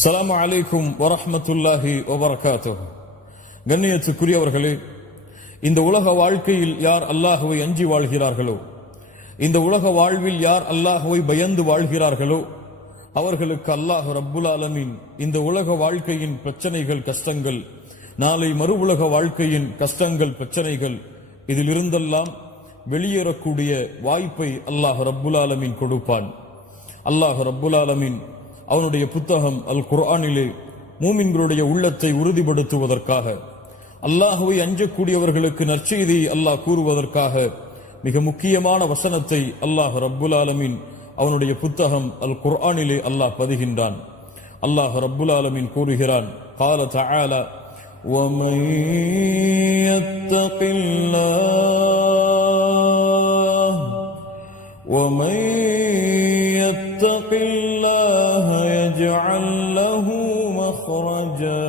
அஸ்ஸலாமு அலைக்கும் வரஹ்மத்துல்லாஹி வபரகாத்துஹு. கண்ணியத்துக்குரியவர்களே, இந்த உலக வாழ்க்கையில் யார் அல்லாஹ்வை அஞ்சி வாழ்கிறார்களோ, இந்த உலக வாழ்வில் யார் அல்லாஹ்வை பயந்து வாழ்கிறார்களோ, அவர்களுக்கு அல்லாஹ் ரப்புல் ஆலமீன் இந்த உலக வாழ்க்கையின் பிரச்சனைகள், கஷ்டங்கள், நாளை மறு உலக வாழ்க்கையின் கஷ்டங்கள், பிரச்சனைகள், இதிலிருந்தெல்லாம் வெளியேறக்கூடிய வாய்ப்பை அல்லாஹ் ரப்புல் ஆலமீன் கொடுப்பான். அல்லாஹ் ரப்புல் ஆலமீன் அவனுடைய புத்தகம் அல் குர்ஆனிலே மூமின்களுடைய உள்ளத்தை உறுதிப்படுத்துவதற்காக, அல்லாஹ்வை அஞ்சக்கூடியவர்களுக்கு நற்செய்தியை அல்லாஹ் கூறுவதற்காக மிக முக்கியமான வசனத்தை அல்லாஹ் ரப்புல் ஆலமீன் அவனுடைய புத்தகம் அல் குர்ஆனிலே அல்லாஹ் பதிகின்றான். அல்லாஹ் ரப்புல் ஆலமீன் கூறுகிறான், قال تعالى ومن يتق الله يجعل له مخرجا.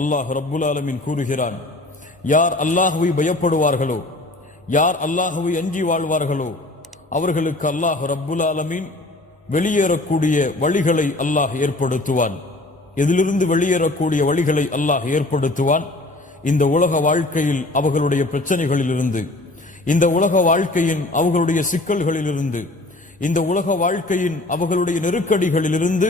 அல்லாஹ் ரப்புல் ஆலமீன் கூறுகிறான், யார் அல்லாஹ்வை பயப்படுவார்களோ, யார் அல்லாஹ்வை அஞ்சி வாழ்வார்களோ, அவர்களுக்கு அல்லாஹ் ரப்புல் ஆலமீன் வெளியேறக்கூடிய வழிகளை அல்லாஹ் ஏற்படுத்துவான். எதிலிருந்து வெளியேறக்கூடிய வழிகளை அல்லாஹ் ஏற்படுத்துவான்? இந்த உலக வாழ்க்கையில் அவர்களுடைய பிரச்சனைகளிலிருந்து, இந்த உலக வாழ்க்கையின் அவர்களுடைய சிக்கல்களிலிருந்து, இந்த உலக வாழ்க்கையின் அவர்களுடைய நெருக்கடிகளிலிருந்து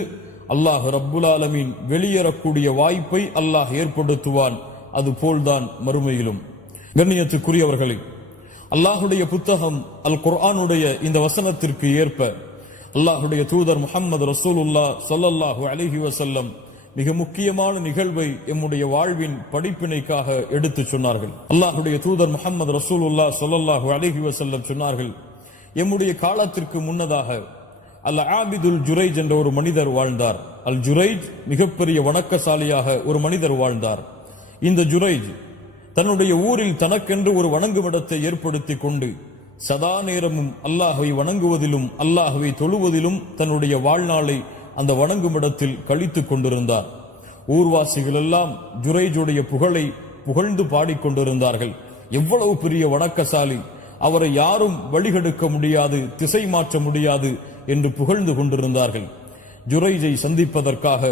அல்லாஹ் ரப்புல் ஆலமீன் வெளியேறக்கூடிய வாய்ப்பை அல்லாஹ் ஏற்படுத்துவான். அதுபோல்தான் மறுமையிலும். கண்ணியத்துக்குரியவர்களே, அல்லாஹுடைய புத்தகம் அல் குர்ஆனுடைய இந்த வசனத்திற்கு ஏற்ப அல்லாஹுடைய தூதர் முஹம்மது ரசூலுல்லாஹ் ஸல்லல்லாஹு அலைஹி வஸல்லம் மிக முக்கியமான நிகழ்வை எம்முடைய வாழ்வின் படிப்பினைக்காக எடுத்து சொன்னார்கள். அல்லாஹுடைய தூதர் முஹம்மது ரசூலுல்லாஹ் ஸல்லல்லாஹு அலைஹி வஸல்லம் சொன்னார்கள், எம்முடைய காலத்திற்கு முன்னதாக அல் ஆபிதுல் ஜுரைஜ் என்ற ஒரு மனிதர் வாழ்ந்தார். அல் ஜுரைஜ் மிகப்பெரிய வணக்கசாலியாக ஒரு மனிதர் வாழ்ந்தார். இந்த ஜுரைஜ் தன்னுடைய ஊரில் தனக்கென்று ஒரு வணங்குமிடத்தை ஏற்படுத்தி கொண்டு சதா நேரமும் அல்லாஹ்வை வணங்குவதிலும் அல்லாஹ்வை தொழுவதிலும் தன்னுடைய வாழ்நாளை அந்த வணங்குமிடத்தில் கழித்துக் கொண்டிருந்தார். ஊர்வாசிகள் எல்லாம் ஜுரைஜுடைய புகழை புகழ்ந்து பாடிக்கொண்டிருந்தார்கள். எவ்வளவு பெரிய வணக்கசாலி, அவரை யாரும் வழிகெடுக்க முடியாது, திசை மாற்ற முடியாது என்று புகழ்ந்து கொண்டிருந்தார்கள். ஜுரைஜை சந்திப்பதற்காக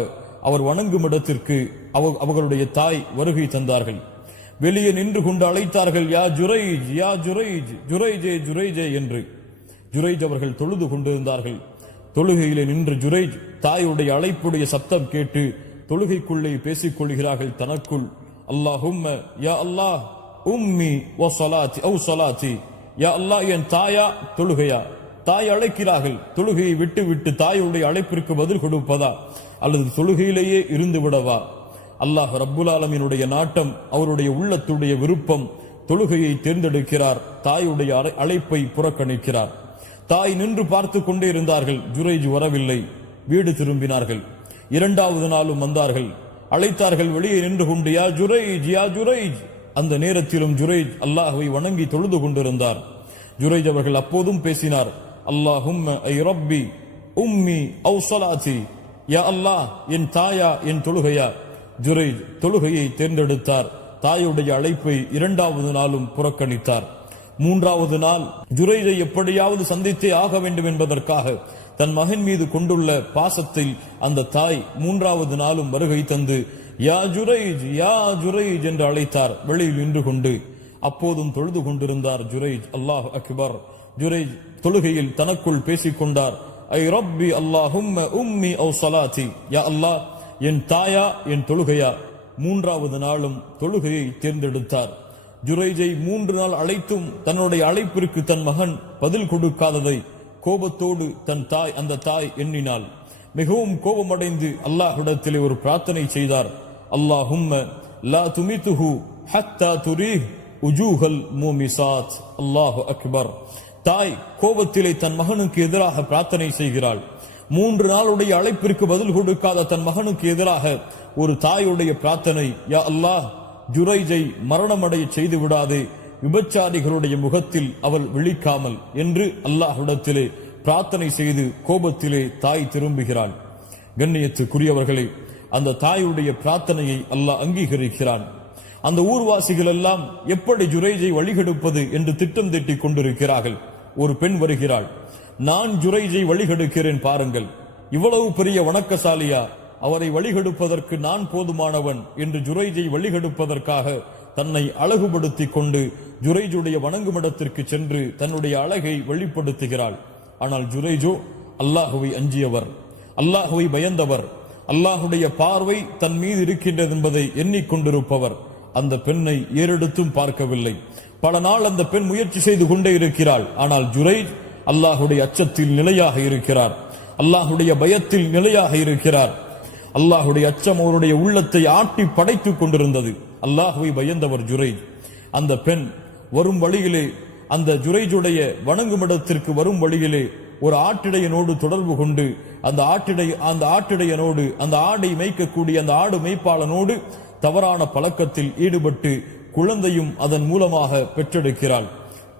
அவர் வணங்குமிடத்திற்கு அவர்களுடைய தாய் வருகை தந்தார்கள். வெளியே நின்று கொண்டு அழைத்தார்கள், யா ஜுரைஜ், யா ஜுரைஜ், ஜுரைஜே, ஜுரைஜே என்று. ஜுரைஜ் அவர்கள் தொழுது கொண்டிருந்தார்கள். தொழுகையிலே நின்று ஜுரைஜ் தாயுடைய அழைப்புடைய சப்தம் கேட்டு தொழுகைக்குள்ளே பேசிக் கொள்கிறார்கள் தனக்குள், அல்லாஹும்ம யா அல்லாஹ் உம்மி வ ஸலாத்தி அவ் ஸலாத்தி, யா அல்லாஹ் என் தாயா தொழுகையா? தாய் அழைக்கிறார்கள். தொழுகையை விட்டு விட்டு தாயுடைய அழைப்பிற்கு பதில் கொடுப்பதா அல்லது தொழுகையிலேயே இருந்து விடவா? அல்லாஹ் ரப்புல் ஆலமீனுடைய நாட்டம், அவருடைய உள்ளத்துடைய விருப்பம், தொழுகையை தேர்ந்தெடுக்கிறார், தாயுடைய அழைப்பை புறக்கணிக்கிறார். தாய் நின்று பார்த்து கொண்டே இருந்தார்கள். ஜுரைஜ் வரவில்லை. வீடு திரும்பினார்கள். இரண்டாவது நாளும் வந்தார்கள். அழைத்தார்கள். வெளியே நின்று கொண்டு, யா ஜுரைஜ், யா ஜுரைஜ். அந்த நேரத்திலும் ஜுரைஜ் அல்லாஹ்வை வணங்கி தொழுது கொண்டிருந்தார். ஜுரைஜ் அவர்கள் அப்போதும் பேசினார், அல்லாஹும்ம ஐ ரப்பி உம்மி அவ் ஸலாத்தி, யா அல்லாஹ் என் தாயா என் தொழுகையா? ஜுரைஜ் தொழுகையை தேர்ந்தெடுத்தார். தாயுடைய அழைப்பை இரண்டாவது நாளும் புறக்கணித்தார். மூன்றாவது நாள் ஜுரைஜை எப்படியாவது சந்தித்தே ஆக வேண்டும் என்பதற்காக தன் மகன் மீது கொண்டுள்ள பாசத்தில் அந்த தாய் மூன்றாவது நாளும் வருகை தந்து, யா ஜுரைஜ், யா ஜுரைஜ் என்று அழைத்தார். வெளியில் நின்று கொண்டு அப்போதும் தொழுது கொண்டிருந்தார் ஜுரைஜ். அல்லாஹ் அக்பர். ஜுரைஜ் தொழுகையில் தனக்குள் பேசிக்கொண்டார், ஐ ரப்பி அல்லாஹும்ம உம்மி அவ் ஸலாத்தி, யா அல்லாஹ் என் தாயா என் தொழுகையா? மூன்றாவது நாளும் தொழுகையை தேர்ந்தெடுத்தார். ஜுரைஜை 3 நாள் அழைத்தும் தன்னுடைய அழைப்பிற்கு தன் மகன் பதில் கொடுக்காததை கோபத்தோடு அந்த தாய் எண்ணினாள். மிகவும் கோபமடைந்து அல்லாஹ்விடத்திலே ஒரு பிரார்த்தனை செய்தார், அல்லாஹும்ம லா துமிதுஹு ஹத்தா துரீஹ் உஜூஹல் மூமிசாத். அல்லாஹு அக்பர். தாய் கோபத்திலே தன் மகனுக்கு எதிராக பிரார்த்தனை செய்கிறாள். 3 நாளுடைய அழைப்பிற்கு பதில் கொடுக்காத தன் மகனுக்கு எதிராக ஒரு தாயுடைய பிரார்த்தனை, யா அல்லாஹ் ஜுரைஜை மரணமடைய செய்து விடாதே, விபச்சாரிகளுடைய முகத்தில் அவள் விழிக்காமல் என்று அல்லாஹ்விடத்திலே பிரார்த்தனை செய்து கோபத்திலே தாய் திரும்புகிறாள். கண்ணியத்துக்குரியவர்களே, அந்த தாயுடைய பிரார்த்தனையை அல்லாஹ் அங்கீகரிக்கிறான். அந்த ஊர்வாசிகள் எல்லாம் எப்படி ஜுரைஜை வழிகெடுப்பது என்று திட்டம் தீட்டிக் கொண்டிருக்கிறார்கள். ஒரு பெண் வருகிறாள், நான் ஜுரைஜை வழிகெடுக்கிறேன் பாருங்கள், இவ்வளவு பெரிய வணக்கசாலியா, அவரை வழிகெடுப்பதற்கு நான் போதுமானவன் என்று ஜுரைஜை வழிகெடுப்பதற்காக தன்னை அழகுபடுத்திக் கொண்டு ஜுரைஜுடைய வணங்குமிடத்திற்கு சென்று தன்னுடைய அழகை வெளிப்படுத்துகிறாள். ஆனால் ஜுரைஜோ அல்லாஹுவை அஞ்சியவர், அல்லாஹுவை பயந்தவர், அல்லாஹுடைய பார்வை தன் மீது இருக்கின்றது என்பதை எண்ணிக்கொண்டிருப்பவர். அந்த பெண்ணை ஏறெடுத்தும் பார்க்கவில்லை. பல நாள் அந்த பெண் முயற்சி செய்து கொண்டே இருக்கிறாள். ஆனால் ஜுரைஜ் அல்லாஹுடைய அச்சத்தில் நிலையாக இருக்கிறார், அல்லாஹுடைய பயத்தில் நிலையாக இருக்கிறார். அல்லாஹுடைய அச்சம் அவருடைய உள்ளத்தை ஆட்டி படைத்துக் கொண்டிருந்தது. அல்லாஹுவை பயந்தவர் ஜுரைஜ். அந்த பெண் வரும் வழியிலே, அந்த ஜுரைஜுடைய வணங்குமிடத்திற்கு வரும் வழியிலே ஒரு ஆட்டிடையனோடு தொடர்பு கொண்டு அந்த ஆட்டிடையனோடு, அந்த ஆடை மேய்க்கக்கூடிய அந்த ஆடு மேய்ப்பாளனோடு தவறான பழக்கத்தில் ஈடுபட்டு குழந்தையும் அதன் மூலமாக பெற்றெடுக்கிறாள்.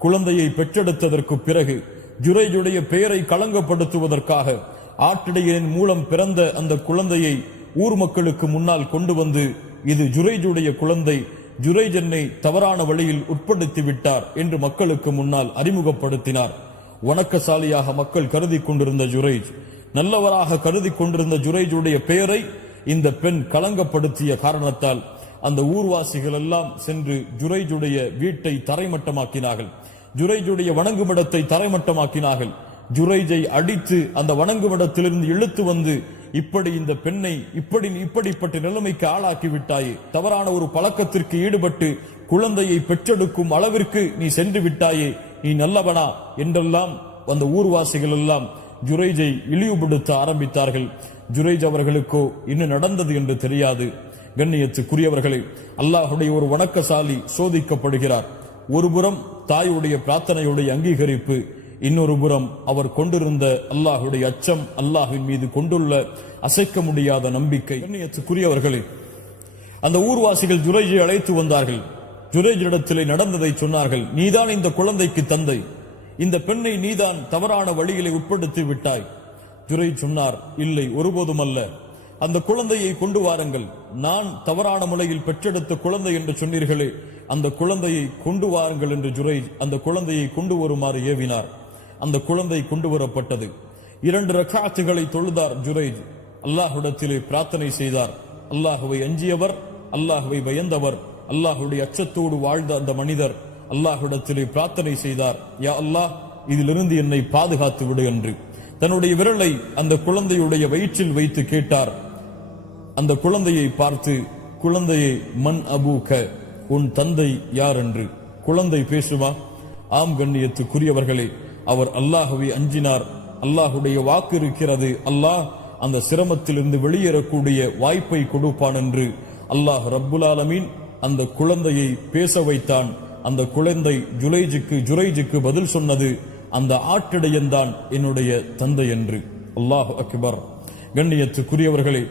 குழந்தையை பெற்றெடுத்ததற்கு பிறகு ஜுரைஜுடைய பெயரை களங்கப்படுத்துவதற்காக ஆட்டிடையனின் மூலம் பிறந்த அந்த குழந்தையை ஊர் மக்களுக்கு முன்னால் கொண்டு வந்து, இது ஜுரைஜுடைய குழந்தை, ஜுரைஜ் என்னை தவறான வழியில் உட்படுத்தி விட்டார் என்று மக்களுக்கு முன்னால் அறிமுகப்படுத்தினார். வணக்கசாலியாக மக்கள் கருதி கொண்டிருந்த ஜுரைஜ், நல்லவராக கருதி கொண்டிருந்த ஜுரைஜுடைய பெயரை இந்த பெண் களங்கப்படுத்திய காரணத்தால் அந்த ஊர்வாசிகள் எல்லாம் சென்று ஜுரைஜுடைய வீட்டை தரைமட்டமாக்கினார்கள், ஜுரைஜுடைய வணங்குமிடத்தை தரைமட்டமாக்கினார்கள். ஜுரைஜை அடித்து அந்த வணங்குமிடத்திலிருந்து இழுத்து வந்து, இப்படி இந்த பெண்ணை இப்படிப்பட்ட நிலைமைக்கு ஆளாக்கி விட்டாயே, தவறான ஒரு பழக்கத்திற்கு ஈடுபட்டு குழந்தையை பெற்றெடுக்கும் அளவிற்கு நீ சென்று விட்டாயே, நீ நல்லவனா என்றெல்லாம் அந்த ஊர்வாசிகள் எல்லாம் ஜுரைஜை இழிவுபடுத்த ஆரம்பித்தார்கள். ஜுரைஜ் அவர்களுக்கோ இன்னும் நடந்தது என்று தெரியாது. கண்ணியத்துக்குரியவர்களே, அல்லாஹுடைய ஒரு வணக்கசாலி சோதிக்கப்படுகிறார். ஒருபுறம் தாயுடைய பிரார்த்தனையுடைய அங்கீகரிப்பு, இன்னொரு புறம் அவர் கொண்டிருந்த அல்லாஹுடைய அச்சம், அல்லாஹின் மீது கொண்டுள்ள அசைக்க முடியாத நம்பிக்கை. கண்ணியத்துக்குரியவர்களே, அந்த ஊர்வாசிகள் ஜுரைஜை அழைத்து வந்தார்கள். ஜுரைஜிடத்திலே நடந்ததை சொன்னார்கள். நீதான் இந்த குழந்தைக்கு தந்தை, இந்த பெண்ணை நீதான் தவறான வழிகளை உட்படுத்தி விட்டாய். ஜுரைஜ் சொன்னார், இல்லை, ஒருபோதும் அல்ல. அந்த குழந்தையை கொண்டு வாருங்கள். நான் தவறான முறையில் பெற்றெடுத்த குழந்தை என்று சொன்னீர்களே, அந்த குழந்தையை கொண்டு வாருங்கள் என்று ஜுரைஜ் அந்த குழந்தையை கொண்டு வருமாறு ஏவினார். அந்த குழந்தை கொண்டு வரப்பட்டது. 2 ரக்காத்துகளை தொழுதார் ஜுரைஜ். அல்லாஹ்விடத்திலே பிரார்த்தனை செய்தார். அல்லாஹுவை அஞ்சியவர், அல்லாஹுவை பயந்தவர், அல்லாஹுடைய அச்சத்தோடு வாழ்ந்த அந்த மனிதர் அல்லாஹ்விடத்திலே பிரார்த்தனை செய்தார், யா அல்லாஹ், இதிலிருந்து என்னை பாதுகாத்து விடு என்று. தன்னுடைய விரலை அந்த குழந்தையுடைய வயிற்றில் வைத்து கேட்டார். அந்த குழந்தையை பார்த்து, குழந்தையை, மன் அபூக, உன் தந்தை யார் என்று. குழந்தை பேசுமா? ஆம் கண்ணியத்துக்குரியவர்களே, அவர் அல்லாஹுவை அஞ்சினார். அல்லாஹுடைய வாக்கு இருக்கிறது, அல்லாஹ் அந்த சிரமத்திலிருந்து வெளியேறக்கூடிய வாய்ப்பை கொடுப்பான் என்று அல்லாஹ் ரப்புல் ஆலமீன் அந்த குழந்தையை பேச வைத்தான். அந்த குழந்தை ஜுரைஜுக்கு பதில் சொன்னது, அந்த ஆட்டிடையன்தான் என்னுடைய தந்தை என்று. அல்லாஹு அக்பர். கண்ணியத்துக்குரியவர்களே,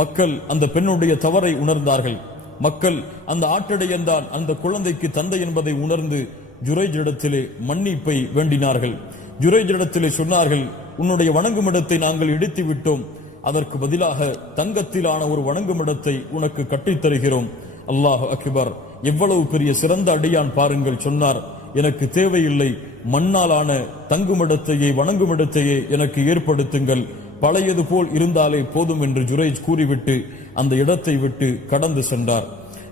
மக்கள் அந்த பெண்ணுடைய தவறை உணர்ந்தார்கள். மக்கள் அந்த ஆட்டிடையன்தான் அந்த குழந்தைக்கு தந்தை என்பதை உணர்ந்து ஜுரைஜிடத்திலே மன்னிப்பை வேண்டினார்கள். ஜுரைஜிடத்திலே சொன்னார்கள், உன்னுடைய வணங்குமிடத்தை நாங்கள் இடித்து விட்டோம், அதற்கு பதிலாக தங்கத்திலான ஒரு வணங்குமிடத்தை உனக்கு கட்டித்தருகிறோம். அல்லாஹு அக்பர். எவ்வளவு பெரிய சிறந்த அடியான் பாருங்கள். சொன்னார், எனக்கு தேவையில்லை, மண்ணாலான தங்குமிடத்தையே வணங்குமிடத்தையே எனக்கு ஏற்படுத்துங்கள், பழையது போல் இருந்தாலே போதும் என்று ஜுரைஜ் கூறிவிட்டு அந்த இடத்தை விட்டு கடந்து சென்றார்.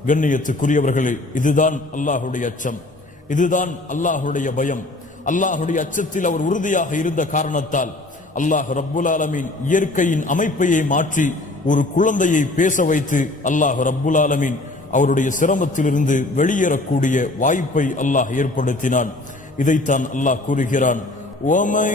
கண்ணியத்துக்குரியவர்களே, இதுதான் அல்லாஹுடைய அச்சம், இதுதான் அல்லாஹுடைய பயம். அல்லாஹுடைய அச்சத்தில் அவர் உறுதியாக இருந்த காரணத்தால் அல்லாஹ் ரப்புல் ஆலமீன் இயற்கையின் அமைப்பையை மாற்றி ஒரு குழந்தையை பேச வைத்து அல்லாஹ் ரப்புல் ஆலமீன் அவருடைய சிரமத்திலிருந்து வெளியேறக்கூடிய வாய்ப்பை அல்லாஹ் ஏற்படுத்தினான். இதைத்தான் அல்லாஹ் கூறுகிறான், وَمَن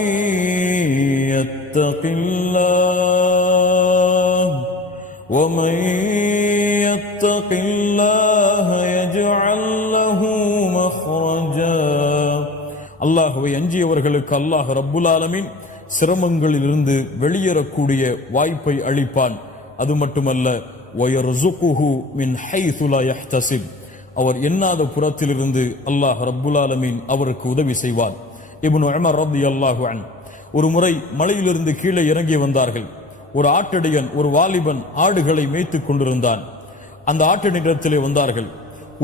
يَتَّقِ اللَّهَ يَجْعَل لَّهُ مَخْرَجًا. அல்லாஹ்வை அஞ்சியவர்களுக்கு அல்லாஹ் ரப்புல் ஆலமீன் சிரமங்களிலிருந்து வெளியேறக்கூடிய வாய்ப்பை அளிப்பான். அது மட்டுமல்ல, وَيَرْزُقُهُ مِنْ حَيْثُ لَا يَحْتَسِبُ. அவர் எண்ணாத புறத்திலிருந்து அல்லாஹ் ரப்புல் ஆலமீன் அவருக்கு உதவி செய்வார். இப்னு உமர் ரலியல்லாஹு அன்ஹு ஒரு முறை மலையிலிருந்து கீழே இறங்கி வந்தார்கள். ஒரு ஆட்டிடையன், ஒரு வாலிபன் ஆடுகளை மேய்த்துக் கொண்டிருந்தான். அந்த ஆட்டினிடத்திலே வந்தார்கள்.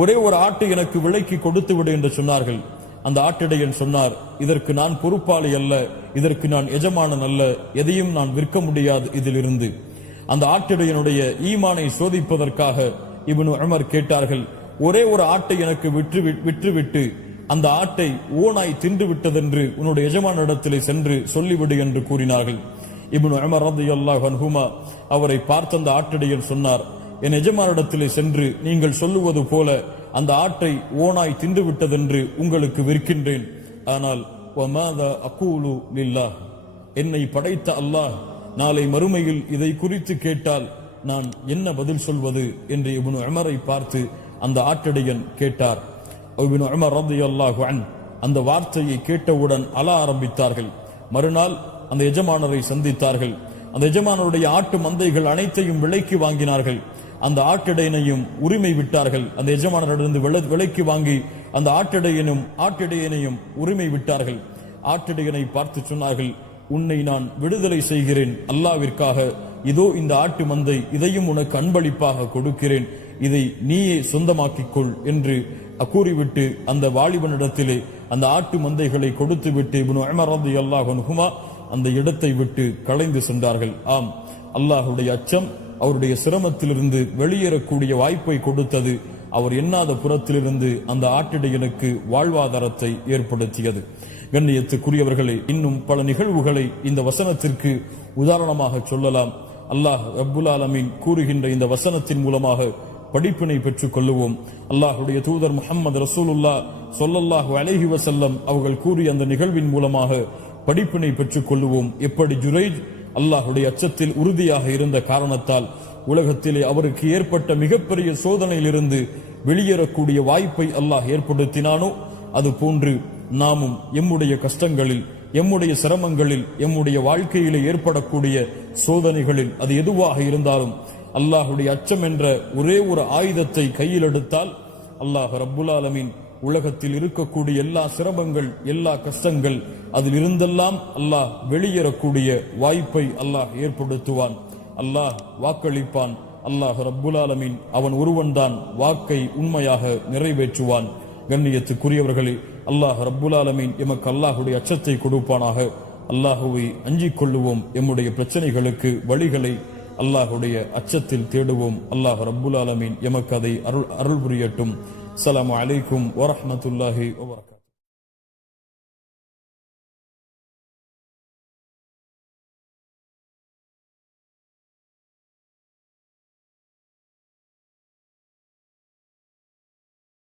ஒரே ஒரு ஆட்டை எனக்கு விலைக்கு கொடுத்து விடு என்று சொன்னார்கள். அந்த ஆட்டிடையன் சொன்னார், இதற்கு நான் பொறுப்பாளி அல்ல, இதற்கு நான் எஜமானன் அல்ல, எதையும் நான் விற்க முடியாது இதிலிருந்து. அந்த ஆட்டிடையனுடைய ஈமானை சோதிப்பதற்காக இப்னு உமர் கேட்டார்கள், ஒரே ஒரு ஆட்டை எனக்கு விற்றுவிட்டு அந்த ஆட்டை ஓனாய் தின்று விட்டதென்று உன்னுடைய எஜமானிடத்திலே சென்று சொல்லிவிடு என்று கூறினார்கள். இப்னு உமர் ரலியல்லாஹு அன்ஹுமா அவரை பார்த்த அந்த ஆட்டிடையன் சொன்னார், என் எஜமானிடத்திலே சென்று நீங்கள் சொல்லுவது போல அந்த ஆட்டை ஓனாய் தின்று விட்டதென்று உங்களுக்கு விற்கின்றேன். ஆனால் வமாதா அகூலு லில்லாஹ், என்னை படைத்த அல்லாஹ் நாளை மறுமையில் இதை குறித்து கேட்டால் நான் என்ன பதில் சொல்வது என்று இப்னு உமரை பார்த்து அந்த ஆட்டிடையன் கேட்டார். இப்னு உமர் ரலியல்லாஹு அன்ஹு அந்த வார்த்தையை கேட்டவுடன் அழ ஆரம்பித்தார்கள். மறுநாள் அந்த எஜமானரை சந்தித்தார்கள். அந்த எஜமானருடைய ஆட்டு மந்தைகள் அனைத்தையும் விலைக்கு வாங்கினார்கள். அந்த ஆட்டிடையனையும் உரிமை விட்டார்கள். அந்த எஜமானரிடமிருந்து விலைக்கு வாங்கி அந்த ஆட்டிடையனையும் உரிமை விட்டார்கள். ஆட்டிடையனை பார்த்து சொன்னார்கள், உன்னை நான் விடுதலை செய்கிறேன் அல்லாவிற்காக, இதோ இந்த ஆட்டு மந்தை, இதையும் உனக்கு அன்பளிப்பாக கொடுக்கிறேன், இதை நீயே சொந்தமாக்கிக்கொள் என்று கூறிவிட்டு அந்த வாலிபனிடத்திலே அந்த ஆட்டு மந்தைகளை கொடுத்து விட்டு இப்னு உமர் ரலியல்லாஹு அன்ஹுமா அந்த இடத்தை விட்டு கலைந்து சென்றார்கள். ஆம், அல்லாஹுடைய அச்சம் அவருடைய சிரமத்திலிருந்து வெளியேறக்கூடிய வாய்ப்பை கொடுத்தது. அவர் எண்ணாத புறத்திலிருந்து அந்த ஆட்டிடையனுக்கு வாழ்வாதாரத்தை ஏற்படுத்தியது. கண்ணியத்துக்குரியவர்களே, இன்னும் பல நிகழ்வுகளை இந்த வசனத்திற்கு உதாரணமாக சொல்லலாம். அல்லாஹ் ரப்புல் ஆலமீன் கூறுகின்ற இந்த வசனத்தின் மூலமாக படிப்பினை பெற்றுக் கொள்ளுவோம். அல்லாஹுடைய தூதர் முஹம்மது ரசூலுல்லாஹ் ஸல்லல்லாஹு அலைஹி வஸல்லம் அவர்கள் கூறிய அந்த நிகழ்வின் மூலமாக படிப்பினை பெற்றுக் கொள்ளுவோம். எப்படி ஜுரைஜ் அல்லாஹுடைய அச்சத்தில் உறுதியாக இருந்த காரணத்தால் உலகத்திலே அவருக்கு ஏற்பட்ட மிகப்பெரிய சோதனையிலிருந்து வெளியேறக்கூடிய வாய்ப்பை அல்லாஹ் ஏற்படுத்தினானோ, அது போன்று நாமும் எம்முடைய கஷ்டங்களில், எம்முடைய சிரமங்களில், எம்முடைய வாழ்க்கையிலே ஏற்படக்கூடிய சோதனைகளில் அது எதுவாக இருந்தாலும் அல்லாஹுடைய அச்சம் என்ற ஒரே ஒரு ஆயுதத்தை கையில் எடுத்தால் அல்லாஹ் ரப்புல் ஆலமீன் உலகத்தில் இருக்கக்கூடிய எல்லா சிரமங்கள், எல்லா கஷ்டங்கள், அதில் இருந்தெல்லாம் அல்லாஹ் வெளியேறக்கூடிய வாய்ப்பை அல்லாஹ் ஏற்படுத்துவான். அல்லாஹ் வாக்களிப்பான். அல்லாஹ் ரப்புல் ஆலமீன் அவன் ஒருவன்தான் வாக்கை உண்மையாக நிறைவேற்றுவான். கண்ணியத்துக்குரியவர்களே, அல்லாஹ் ரப்புல் ஆலமீன் எமக்கு அல்லாஹுடைய அச்சத்தை கொடுப்பானாக. அல்லாஹுவை அஞ்சிக் கொள்ளுவோம். எம்முடைய பிரச்சனைகளுக்கு வழிகளை அல்லாஹுடைய அச்சத்தில் தேடுவோம். அல்லாஹ் ரப்புல் ஆலமீன் எமக்கு அதை அருள் புரியட்டும். அஸ்ஸலாமு அலைக்கும் வரஹ்மத்துல்லாஹி வபரகாத்துஹு.